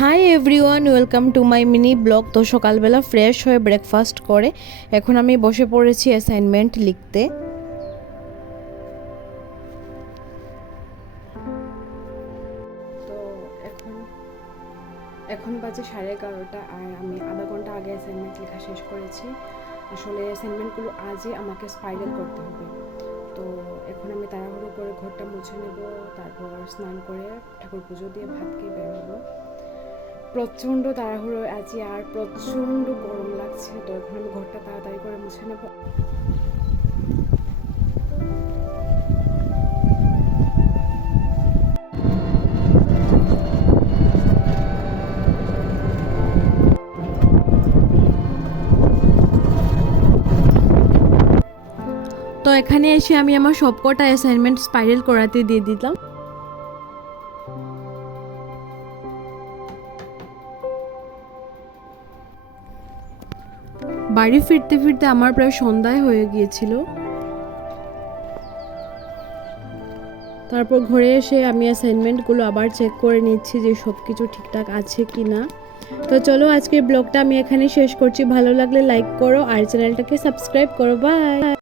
Hi everyone, welcome to my mini blog. তো সকালবেলা fresh হয়ে ব্রেকফাস্ট করে এখন আমি বসে পড়েছি অ্যাসাইনমেন্ট লিখতে। তো এখন এখন বাজে 11:30 আর আমি আধা ঘন্টা আগে অ্যাসাইনমেন্ট লেখা শেষ করেছি। আসলে অ্যাসাইনমেন্টগুলো আজই আমাকে স্পাইরাল করতে হবে। তো এখন আমি তাড়াহুড়ো করে ঘরটা মুছে নেব, তারপর স্নান করে ঠাকুর পুজো দিয়ে ভাত খেয়ে বের হবো। প্রচণ্ড তাড়াহুড়ো আছি আর প্রচণ্ড গরম লাগছে। তো এখন আমি ঘরটা তাড়াতাড়ি করে মুছে নেব। তো এখানে এসে আমি আমার সবকটা অ্যাসাইনমেন্ট স্পাইরাল করাতে দিয়ে দিলাম। বাড়ি ফিরতে ফিরতে আমার প্রায় সন্ধ্যায় হয়ে গিয়েছিল। তারপর ঘরে এসে আমি অ্যাসাইনমেন্টগুলো আবার চেক করে নিচ্ছি যে সব কিছু ঠিকঠাক আছে কি না। তো চলো, আজকের ব্লগটা আমি এখানে শেষ করছি। ভালো লাগলে লাইক করো আর চ্যানেলটাকে সাবস্ক্রাইব করো। বাই।